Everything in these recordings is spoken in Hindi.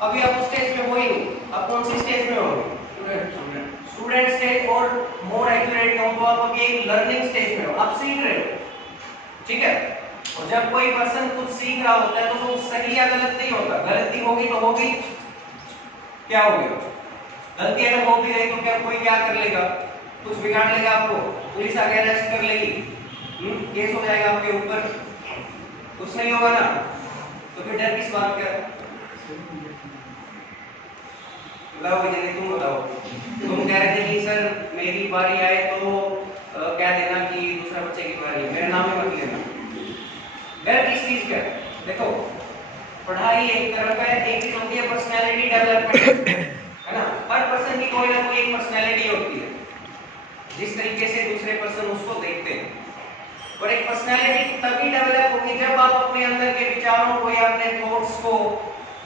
अभी आप उस स्टेज पे हो ही नहीं, आप कौन सी स्टेज में हो? स्टूडेंट स्टेज, और मोर एक्यूरेट कहूं तो आप अभी एक लर्निंग स्टेज में हो, आप सीख रहे हो, ठीक है। और जब कोई पर्सन कुछ सीख रहा होता है तो वो सही या गलत नहीं होता, गलती होगी तो होगी, क्या हो गया, गलती अगर हो भी गई तो क्या कोई क्या कर लेगा, कुछ बिगाड़ लेगा आपको, पुलिस आके अरेस्ट कर लेगी, केस हो जाएगा आपके ऊपर, कुछ नहीं होगा ना, तो फिर डर किस बात का? बताओ भैया, तुम बताओ, तुम कह रहे थे कि सर मेरी बारी आए तो कह देना कि दूसरा बच्चे की बारी है, मेरा नाम ही मत लेना। डर किस चीज का? देखो पढ़ाई एक तरफ है, एक चीज होती है पर्सनैलिटी डेवलपमेंट, है ना। हर पर्सन की कोई ना कोई एक पर्सनैलिटी होती है, जिस तरीके से दूसरे पर्सन उसको देखते हैं। और एक पर्सनैलिटी तभी डेवलप होगी जब आप अपने अंदर के विचारों को या अपने थॉट्स को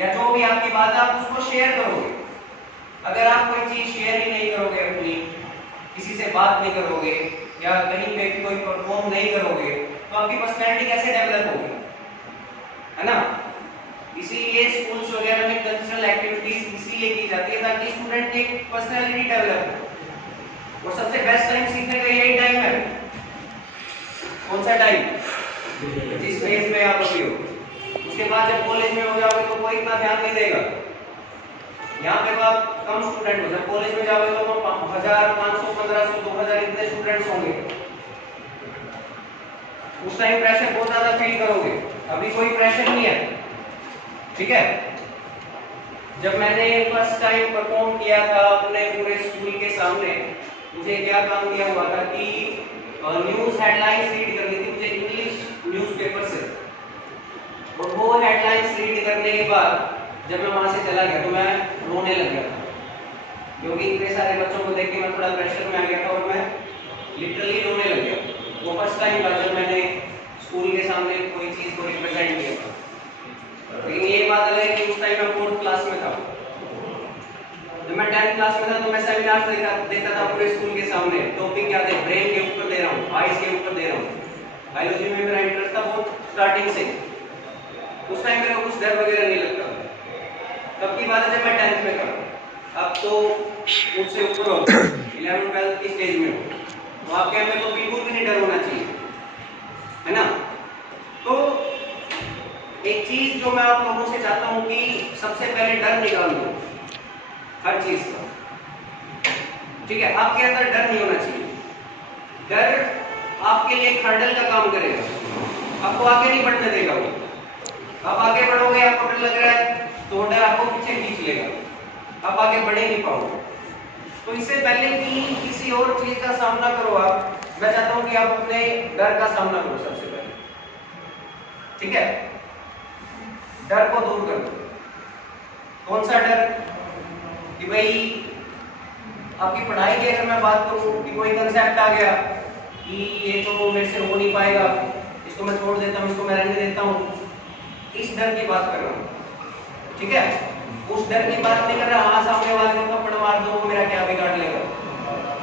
या जो भी आपकी बात है आप उसको शेयर करोगे। अगर आप कोई चीज शेयर ही नहीं करोगे, अपनी किसी से बात नहीं करोगे या कहीं पे भी कोई परफॉर्म नहीं करोगे, तो आपकी पर्सनैलिटी कैसे डेवलप होगी, है ना। इसीलिए स्कूल्स वगैरह में कल्चरल एक्टिविटीज इसीलिए की जाती है ताकि स्टूडेंट की पर्सनैलिटी डेवलप हो। और सबसे बेस्ट टाइम सीखने का यही टाइम है। कौन सा टाइम? जिस फेज में आप अभी हो। उसके बाद जब कॉलेज में हो जाओगे तो कोई इतना ध्यान नहीं देगा, यहाँ पे तो आप कम स्टूडेंट हो, जब कॉलेज में जाओगे तो 1000, 500, 1500, 2000 इतने स्टूडेंट्स होंगे, उस टाइम प्रेशर बहुत ज्यादा फील करोगे, अभी कोई प्रेशर नहीं है, ठीक है। जब मैंने फर्स्ट टाइम परफॉर्म किया था अपने पूरे स्कूल के सामने, मुझे क्या काम किया हुआ था कि न्यूज हेडलाइंस रीड करनी थी मुझे इंग्लिश न्यूज़पेपर से, और वो हेडलाइंस रीड करने के बाद जब मैं वहां से चला गया तो मैं रोने लग गया था, क्योंकि इतने सारे बच्चों को देख के मैं थोड़ा प्रेशर में आ गया था और मैं लिटरली रोने लग गया। वो फर्स्ट टाइम था जब मैंने स्कूल के सामने कोई चीज को रिप्रेजेंट किया था। लेकिन ये बात अलग है कि उस टाइम मैं 4th क्लास में था। जब मैं 10th क्लास में था तो मैं सेमिनार देता था पूरे स्कूल के सामने। टॉपिक क्या थे? ब्रेन के ऊपर दे रहा हूँ, आइज के ऊपर दे रहा हूँ। बायोलॉजी में मेरा इंटरेस्ट था बहुत स्टार्टिंग से। उस टाइम मेरे को कुछ डर वगैरह नहीं लगता। तब की बात है जब मैं 10th में था। अब तो मुझसे ऊपर हो, 11th 12th की स्टेज में हो, तो आपके अंदर तो बिल्कुल भी नहीं डर होना चाहिए, है ना। तो एक चीज जो मैं आप लोगों से चाहता हूं कि सबसे पहले डर निकाल दो हर चीज का, ठीक है। आपके अंदर डर नहीं होना चाहिए। डर आपके लिए एक हर्डल का काम करेगा, आपको आगे नहीं बढ़ने देगा। वो आप आगे बढ़ोगे, आपको डर लग रहा है तो डर आपको पीछे खींच लेगा, आप आगे बढ़ नहीं पाओगे। तो इससे पहले कि किसी और चीज का सामना करो आप, मैं चाहता हूं कि आप अपने डर का सामना करो सबसे पहले, ठीक है। डर को दूर कर दो। कौन सा डर? कि भाई आपकी पढ़ाई की अगर मैं बात करूं कि कोई कंसेप्ट आ गया कि ये तो मेरे से हो नहीं पाएगा, इसको मैं छोड़ देता हूं, इसको मैं रहने देता हूं, इस डर की बात कर रहा हूं, ठीक है। उस डर की बात नहीं कर रहा, हाँ सामने वाले को थप्पड़ मार दो वो मेरा क्या बिगाड़ लेगा,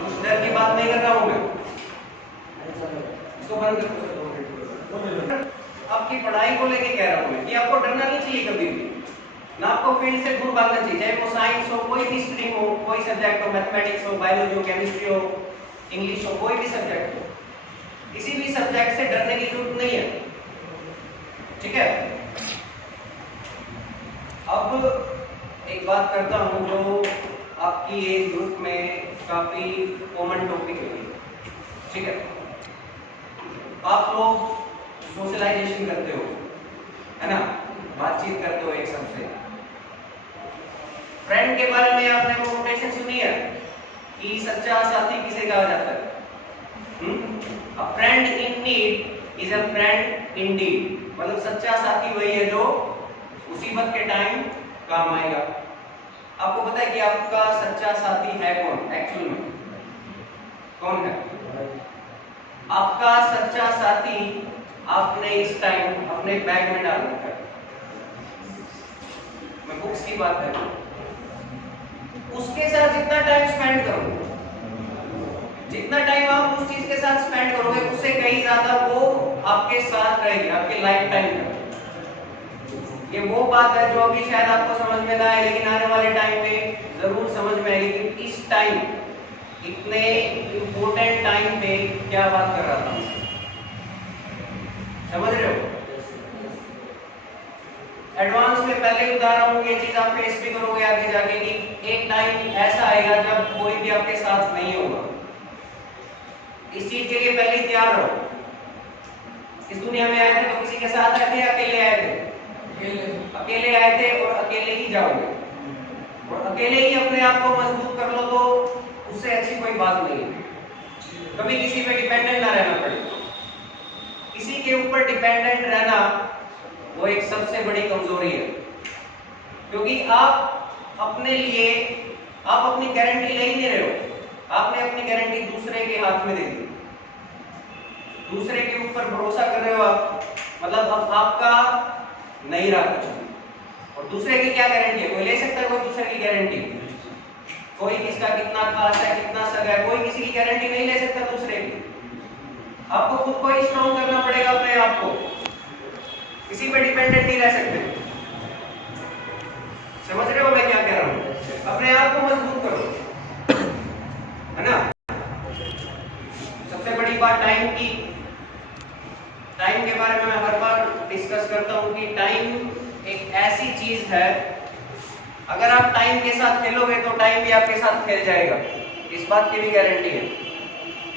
उस डर की बात नहीं कर रहा हूं मैं। इसको बंद कर। आपकी पढ़ाई को लेके कह रहा हूं मैं कि आपको डरना नहीं चाहिए कभी भी, ना आपको फील्ड से दूर भागना चाहिए, चाहे वो साइंस हो, कोई भी स्ट्रीम हो, कोई सब्जेक्ट हो, मैथमेटिक्स हो, बायोलॉजी हो, केमिस्ट्री हो, इंग्लिश हो, कोई भी सब्जेक्ट हो, किसी भी सब्जेक्ट से डरने की जरूरत नहीं है, ठीक है। अब एक बात करता हूं जो आपकी एज ग्रुप में काफी कॉमन टॉपिक है, ठीक है। आप लोग सोशलाइजेशन करते हो, है ना, बातचीत करते हो एक सबसे। फ्रेंड के बारे में आपने वो कोटेशन सुनी है कि सच्चा साथी किसे कहा जाता है? A friend in need is a friend indeed। मतलब सच्चा साथी वही है जो मुसीबत के टाइम काम आएगा। आपको पता है कि आपका सच्चा साथी है कौन एक्चुअल में? कौन है आपका सच्चा साथी? आपने इस टाइम अपने बैग में डाल रखा है। मैं बुक्स की बात कर रहा हूं। उसके साथ जितना टाइम स्पेंड करोगे, जितना टाइम आप उस चीज के साथ स्पेंड करोगे, उससे कहीं ज्यादा वो आपके साथ रहेगी आपके लाइफ टाइम में। ये वो बात है जो अभी शायद आपको समझ में ना आए, लेकिन आने वाले टाइम में जरूर समझ में आएगी कि इस टाइम, इतने इंपॉर्टेंट टाइम पे क्या बात कर रहा था। समझ रहे हो? एडवांस में पहले बता रहा हूँ, ये चीज आप फेस भी करोगे आगे जाके कि एक टाइम ऐसा आएगा जब कोई भी आपके साथ नहीं होगा। इस चीज के लिए पहले ही तैयार रहो। इस दुनिया में आए थे तो किसी के साथ आए थे या अकेले आए थे? अकेले आए थे और अकेले ही जाओगे, और अकेले ही अपने आप को मजबूत कर लो तो उससे अच्छी कोई बात नहीं है। कभी किसी पे डिपेंडेंट ना रहना पड़े। किसी के ऊपर डिपेंडेंट रहना वो एक सबसे बड़ी कमजोरी है, क्योंकि आप अपने लिए आप अपनी गारंटी ले ही नहीं रहे हो। आपने अपनी गारंटी दूसरे के हाथ में दे दी, दूसरे के ऊपर भरोसा कर रहे हो आप, मतलब अब आपका नहीं रहा कुछ। और दूसरे की क्या गारंटी है? कोई ले सकता है कोई दूसरे की गारंटी? कोई किसका कितना खास है, कितना सगा है, कोई किसी की गारंटी नहीं ले सकता दूसरे की। आपको खुद को ही स्ट्रॉन्ग करना पड़ेगा अपने आप को, किसी पे डिपेंडेंट नहीं रह सकते। समझ रहे हो मैं क्या कह रहा हूं? अपने आप को मजबूत करो, है ना। सबसे बड़ी बात टाइम की, टाइम के बारे में मैं हर बार डिस्कस करता हूं कि टाइम एक ऐसी चीज है, अगर आप टाइम के साथ खेलोगे तो टाइम भी आपके साथ खेल जाएगा, इस बात की भी गारंटी है।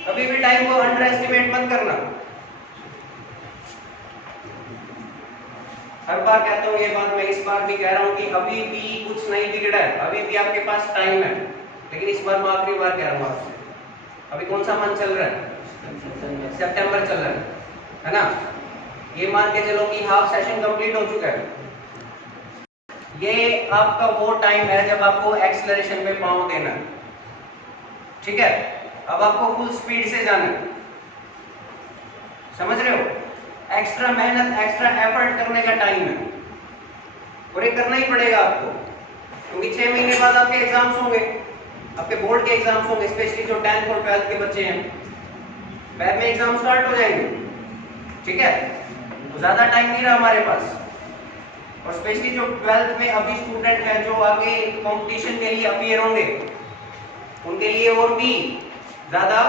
कभी भी टाइम को अंडर एस्टिमेट मत करना। हर बार कहता हूँ ये बात, मैं इस बार भी कह रहा हूँ कि अभी भी कुछ नहीं बिगड़ा है, अभी भी आपके पास टाइम है। लेकिन इस बार मैं आखिरी बार कह रहा हूँ आपसे, अभी कौन सा मंथ चल रहा है? सितंबर चल रहा है ना। ये मान के चलो कि हाफ सेशन कंप्लीट हो चुका है। ये आपका वो टाइम है जब आपको एक्सेलरेशन पे पाँव देना है, ठीक है। अब आपको फुल स्पीड से जाना है, समझ रहे हो। एक्स्ट्रा मेहनत, एक्स्ट्रा एफर्ट करने का टाइम है, और ये करना ही पड़ेगा आपको, क्योंकि 6 महीने बाद आपके एग्जाम्स होंगे, आपके बोर्ड के एग्जाम्स होंगे। स्पेशली जो 10th और 12th के बच्चे हैं, वेब में एग्जाम स्टार्ट हो जाएंगे, ठीक है। तो ज्यादा टाइम नहीं रहा हमारे पास। और स्पेशली जो 12th में अभी स्टूडेंट हैं जो आगे कंपटीशन के लिए अपीयर होंगे, उनके लिए और भी ज्यादा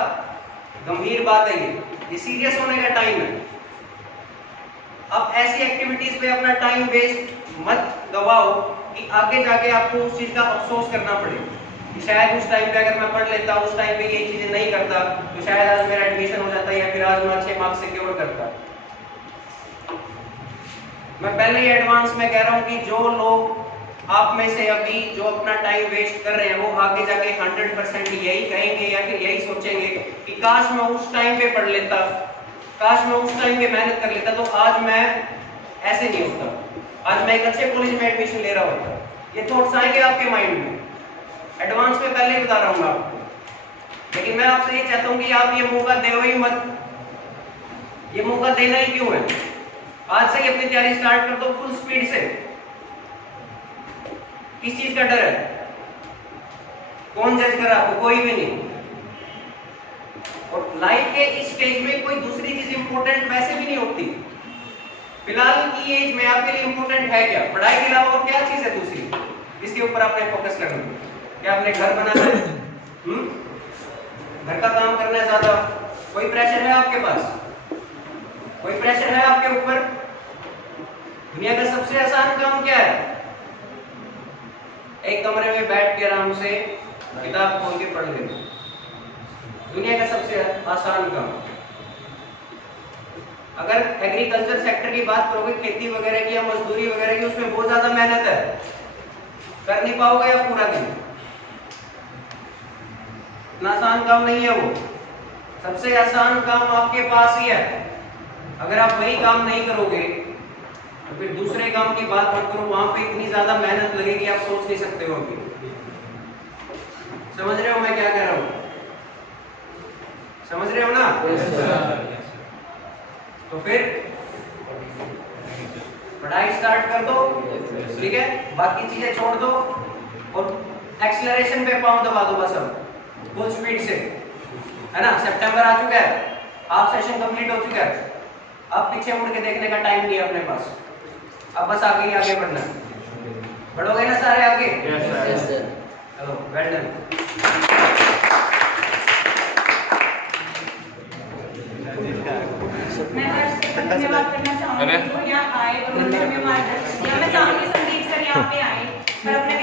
गंभीर बात है ये सीरियस होने का टाइम है। अब ऐसी एक्टिविटीज पे अपना टाइम वेस्ट मत गवाओ कि आगे जाके आपको उस चीज का अफसोस करना पड़े कि शायद उस टाइम पे अगर मैं पढ़ लेता, उस टाइम पे ये चीजें नहीं करता तो शायद आज मेरा एडमिशन हो जाता, या फिर आज मैं अच्छे मार्क्स सिक्योर करता। मैं पहले ही एडवांस में कह रहा हूं कि जो लोग आप में से अभी जो अपना टाइम वेस्ट कर रहे हैं, वो आगे जाके 100% यही कहेंगे या फिर यही सोचेंगे कि काश मैं उस टाइम पे पढ़ लेता, काश मैं उस टाइम पे मेहनत कर लेता, तो आज मैं ऐसे नहीं होता, आज मैं एक अच्छे कॉलेज में एडमिशन ले रहा होता। ये थॉट्स आएंगे आपके माइंड में। एडवांस में पहले ही बता रहा हूँ आपको, लेकिन मैं आपसे ये चाहता हूँ कि आप ये मौका दे ही मत। ये मौका देना ही क्यों है? आज से ही अपनी तैयारी स्टार्ट कर दो फुल स्पीड से। किस चीज का डर है? कौन जज कर रहा है आपको? कोई भी नहीं। और लाइफ के इस स्टेज में कोई दूसरी चीज इंपॉर्टेंट वैसे भी नहीं होती। फिलहाल की एज में आपके लिए इंपॉर्टेंट है क्या? पढ़ाई के अलावा और क्या चीज है दूसरी जिसके ऊपर आपने फोकस करना है? क्या आपने घर बनाना है? घर का काम करना है ज्यादा? कोई प्रेशर है आपके पास? कोई प्रेशर है आपके ऊपर? दुनिया का सबसे आसान काम क्या है? एक कमरे में बैठ के आराम से किताब खोल के पढ़ लेना। दुनिया का सबसे आसान काम। अगर एग्रीकल्चर सेक्टर की बात करोगे, खेती वगैरह की या मजदूरी वगैरह की, उसमें बहुत ज्यादा मेहनत है, कर नहीं पाओगे आप पूरा दिन। इतना आसान काम नहीं है वो। सबसे आसान काम आपके पास ही है। अगर आप वही काम नहीं करोगे तो फिर दूसरे काम की बात मत करो, वहां पे इतनी ज्यादा मेहनत लगेगी आप सोच नहीं सकते हो अभी। समझ रहे हो मैं क्या कह रहा हूं? समझ रहे हो ना? तो फिर पढ़ाई स्टार्ट कर दो, ठीक है, बाकी चीजें छोड़ दो और एक्सीलरेशन पे पांव दबा दो बस अब फुल स्पीड से, है ना। सितंबर आ चुका है, हाफ सेशन कंप्लीट हो चुका है, अब पीछे मुड़ के देखने का टाइम नहीं है अपने पास। अब बस आगे ही आगे बढ़ना, बढ़ोगे ना सारे आगे? Yes sir. चलो वेल डन। मैं धन्यवाद करना चाहूँगी जो यहाँ आए और मुझे हमें मार्गदर्शन दिया। मैं चाहूँगी संदीप सर यहाँ पे आए और अपने